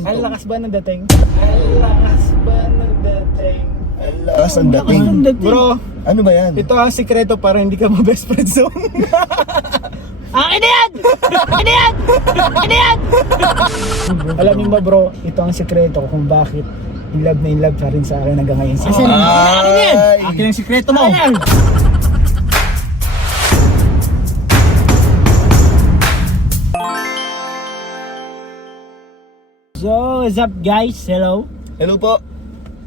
Ang lakas ba ng dating? Ang lakas ba ng dating? Ang lakas ang dating. Bro, Ano ba yan? ito ang sikreto para hindi ka ma-best friend zone. Akin na yan! Akin na yan! Akin na yan! Alam niyo ba bro, ito ang sikreto kung bakit in love pa rin sa akin hanggang ngayon. Akin na yan! Ay! Akin ang sikreto mo. Akin na yan! So, what's up guys? Hello? Hello po.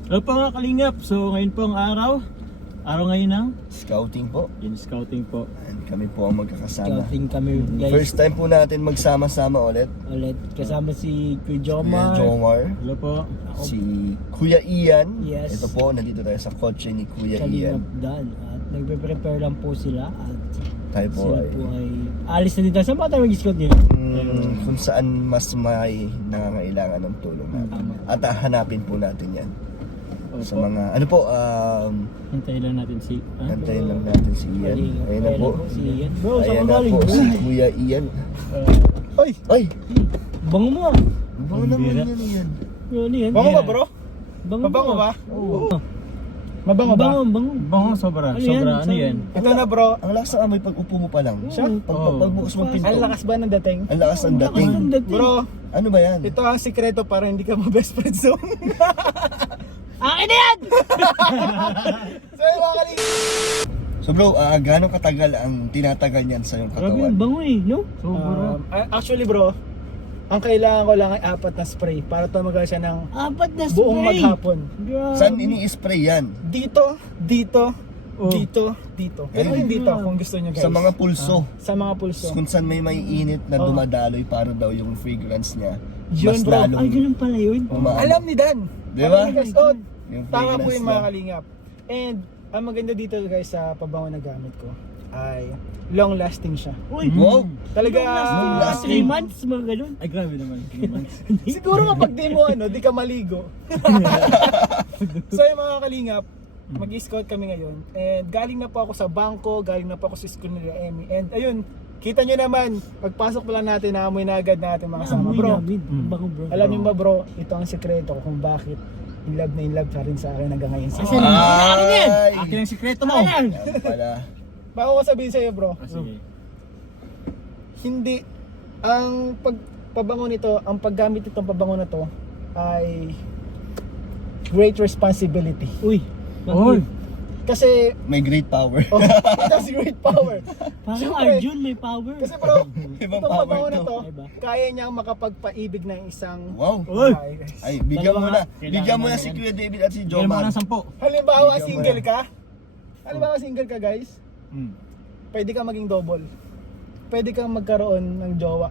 Hello po mga kalingap. So ngayon po ang araw ngayon ng Scouting po. in scouting po. And kami po ang magkakasama. Scouting kami guys. First time po natin magsama-sama ulit. Ulit kasama si Kuya Kuya Jomar. Jomar, Hello po. si Kuya Ian. Yes. Ito po, nandito tayo sa kotse ni Kuya Kalingap Ian. Dan. At nagpe-prepare lang po sila. At Tayo po sila ay po ay alis na dito. Saan ba tayo mag-scout ngayon? kung saan mas may nangangailangan ng tulong natin. At hanapin po natin yan. Sa mga, ano po, Hintayin lang natin si... antayin lang natin si Ian. Ayun na po. Si Ian. Bro, saan Ayan ka na galing po, bro? si Kuya Ian. Oy, Ay! Bango mo ah. Bango naman yan yan. Ano yan? bango ba bro? Bango Mabango mo. ba? Oo. Mabango ba? Bango. Bango sobra. Ano yan? Sobra. Ano Saan? yan? Ito na bro, Ang lakas ng amoy pag upo mo pa lang. Siya? Pagbukas mong pinto. ang lakas ba ng dating? Ang lakas ng dating. Ang dating. Bro, Ano ba yan? ito ang sikreto para hindi ka ma-best friend zone. Akin na yan! So yun mga kalingap. So bro, gaano katagal ang tinatagal niyan sa iyong Grabe katawan? yung bango eh, no? Sobra. Actually bro, ang kailangan ko lang ay 4 na spray para tumagal siya ng Apat na spray. buong maghapon. Grabe. Saan ini-spray yan? Dito, dito, Oh. dito, dito. Pero Ay, yung dito kung gusto nyo guys. Sa mga pulso. Sa mga pulso. Kung saan may init na Oh. dumadaloy para daw yung fragrance niya. Yun, Mas bro. lalong Ay, ganun pala yun. Alam ni Dan. Di ba? Alam ni guys, oh, Yung tama po fragrance yung mga niya. kalingap. And ang maganda dito guys sa pabango na gamit ko ay long lasting siya. Uy, Wow! Talaga Long lasting. 3 months, mga ganun. Ay grabe naman. 3 months. siguro kapag di mo di ka maligo. So yung mga kalingap, mag-scout kami ngayon. And galing na po ako sa bangko, galing na po ako sa school nila Emmy. And ayun, kita nyo naman, pagpasok pa lang natin, naamoy na agad natin mga kasama. Amoy Bro, namin. Bango bro. alam niyo ba bro, ito ang sikreto kung bakit in love pa rin sa akin hanggang ngayon. Asan? Akin yan! Ay! Akin ang sikreto mo. Akin yan! Yan pala. Bago ko sabihin sa'yo bro, Sige. hindi, ang pagpabango nito, ang paggamit nitong pabango na to ay great responsibility. Uy, Oy. bakit? Kasi, May great power. oh, it has great power. Parang Siyempre, Arjun may power. Kasi bro, Ibang itong power pabango na to. to, Iba. kaya niyang makapagpaibig ng isang Wow! Oy. babae, guys. Ay, bigyan mo na. Kailangan Bigyan mo na namin si yan. Kuya David at si Bigyan mo Jomar. ng 10. Halimbawa, Bigyan mo single na. ka. Halimbawa, single ka guys. Pwede kang maging double. Pwede kang magkaroon ng jowa.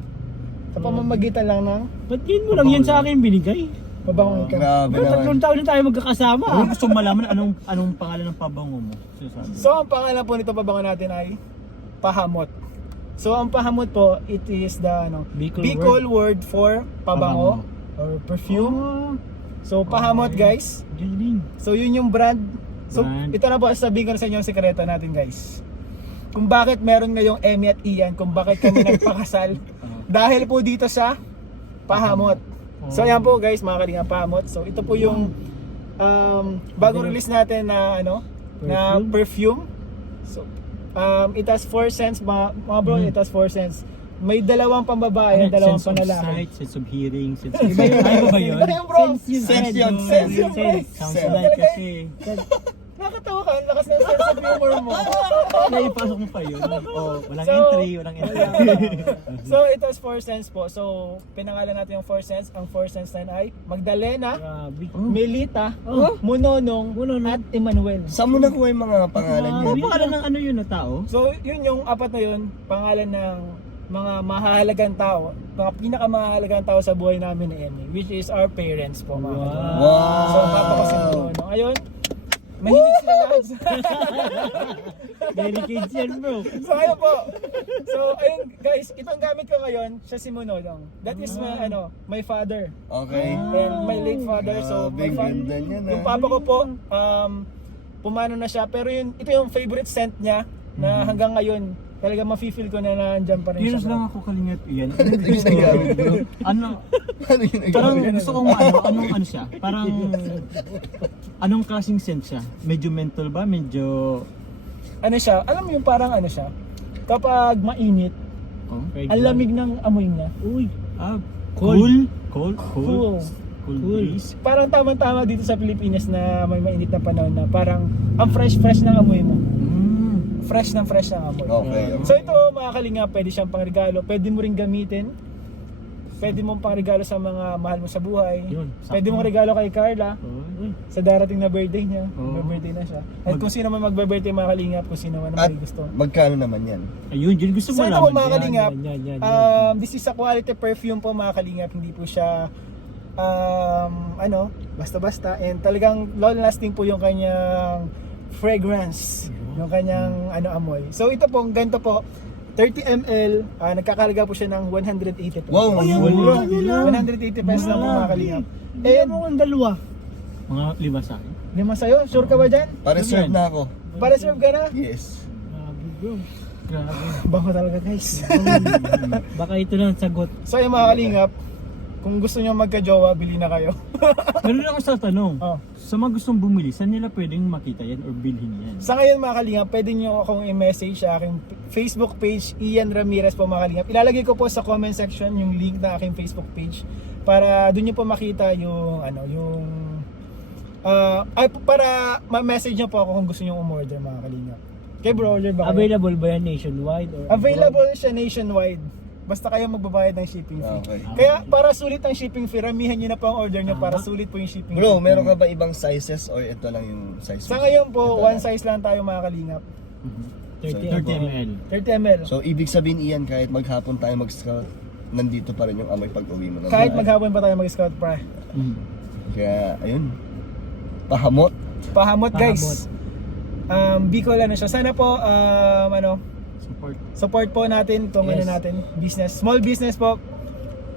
Sa pamamagitan lang ng Ba't yun mo lang yan sa akin binigay? pabango ito. Grabe Bro, naman. 3 taon na tayo magkakasama. Kung gusto mo malaman anong pangalan ng pabango mo. Sinasabi. So, ang pangalan po nito pabango natin ay pahamot. So, ang pahamot po, it is the Bicol word for pabango or perfume. Oh, So, pahamot guys. galing. So, yun yung brand. So, Brand. ito na po, sabihin ko na sa inyo ang sekreto natin guys. Kung bakit meron ngayong Emmy at Ian, kung bakit kami nagpakasal. Dahil po dito sa pahamot. So, yan po guys, mga kalinga pahamot. So, ito po yung bagong release natin na na perfume. So, it has 4 scents, mga bro, it has 4 scents. May dalawang pambabae, dalawang Sense of panlalaki. sight, sense of hearing, sense of... Ay ba yun? Ano yun bro? Sense yun. Sense yun, Sense. sense yun, pre. Sounds Sense. like kasi... Nakakatawa ka, ang lakas ng sense of humor mo. Naipasok mo pa yun. Oh, walang So, entry, walang entry. So, it has 4 scents po. So, pinangalan natin yung 4 scents. Ang 4 scents na ay Magdalena, Grabe. Melita, Oh. Munonong, at Emmanuel. Saan mo nakuha yung mga pangalan niya? Ano pangalan ng ano yun na tao? So, yun yung apat na yun, pangalan ng mga mahalagang tao, mga pinakamahalagang tao sa buhay namin ni Emmy, which is our parents po. Mga kapatid. Wow! So, papa ko si Munonong. Ayun, mahilig sila lahat sa... Delicate yan bro. So, ayun po. So, ayun guys, itong gamit ko ngayon, siya si Munonong. That is my, my father. Okay. And my late father. So, Grabe, my ganda niyan, yung ah. papa ko po, pumano na siya. Pero ito yung favorite scent niya na hanggang ngayon, talaga mafe-feel ko na nandiyan pa rin Curious siya. lang ako kalingap iyan. Ano Ano, yun? parang gusto kong anong ano siya? Parang, anong klaseng sense siya? Medyo mental ba? Medyo, Ano siya, alam mo yung parang ano siya, kapag mainit, oh, ang lamig ng amoy niya. Uy, cool Cool. cool breeze. Parang tamang-tama dito sa Pilipinas na may mainit na panahon na parang ang fresh-fresh ng amoy mo. Fresh ng amoy. Okay. So ito mga kalinga, pwede siyang pangregalo, pwede mo rin gamitin. Pwede mong pangregalo sa mga mahal mo sa buhay. Yun, Pwede mong regalo kay Carla Oh. sa darating na birthday niya. Oo. May birthday na siya. At kung sino man magbe-birthday mga kalingap, kung sino man ang At may gusto. magkano naman yan? Ayun, yun gusto So mo ito po naman. mga kalingap, yan. this is a quality perfume po mga kalingap, hindi po siya basta-basta, and talagang long lasting po yung kanyang fragrance, yung kanyang amoy. So ito po, ganito po, 30 ml, nagkakalaga po siya ng 180 pesos. Wow, Ayun, mura. ayun lang. 180 pesos lang po mga kalingap. Hindi And mo ang dalawa. Mga 5 sa akin. lima sa'yo, sure ka ba dyan? Pa-reserve na ako. Para serve ka na? Yes. Grabe bro. Grabe. Bango talaga guys. Baka ito na ang sagot. So yung mga kalingap, kung gusto nyo magka-jowa, bili na kayo. Meron ako sa tanong. Oh. Sa mga gustong bumili, saan nila pwedeng makita yan or bilhin yan? Sa ngayon mga kalingap, pwede nyo akong i-message sa aking Facebook page, Ian Ramirez po mga kalingap. Ilalagay ko po sa comment section yung link na aking Facebook page para doon nyo po makita yung para ma-message nyo po ako kung gusto nyo umorder mga kalingap. Kay bro, order ba kayo? Available ba yan nationwide? Or Available siya nationwide. Basta kayo magbabayad ng shipping fee. Okay. Kaya para sulit ang shipping fee, ramihan nyo na po ang order nyo para sulit po yung shipping Bro, fee. meron ka ba ibang sizes or ito lang yung size? Sa ngayon po, Ito one lang. size lang tayo mga kalingap. 30 30 ml. 30 ml. So, ibig sabihin iyan, kahit maghapon tayo mag-scout, nandito pa rin yung amoy pag-uwi mo. ng Kahit bahay. maghapon pa tayo mag-scout pa. Kaya, ayun. Pahamot. Pahamot guys. Bicol ano siya. Sana po support po natin itong Yes. natin, business. Small business po.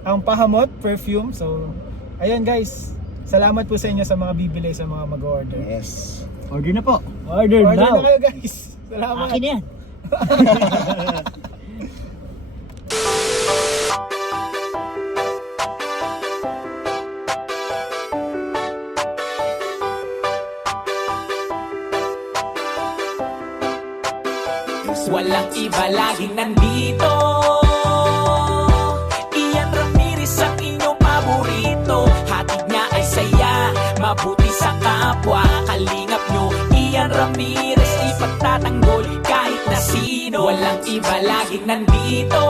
Ang Pahamot perfume. So, ayun guys. Salamat po sa inyo sa mga bibili, sa mga mag-order. Yes. Order na po. Order Order now. na kayo guys. Salamat. Akin yan. Walang iba laging nandito. Ian Ramirez ang inyong paborito. Hatid niya ay saya, mabuti sa kapwa. Kalingap nyo, Ian Ramirez, ipagtatanggol kahit na sino. Walang iba laging nandito.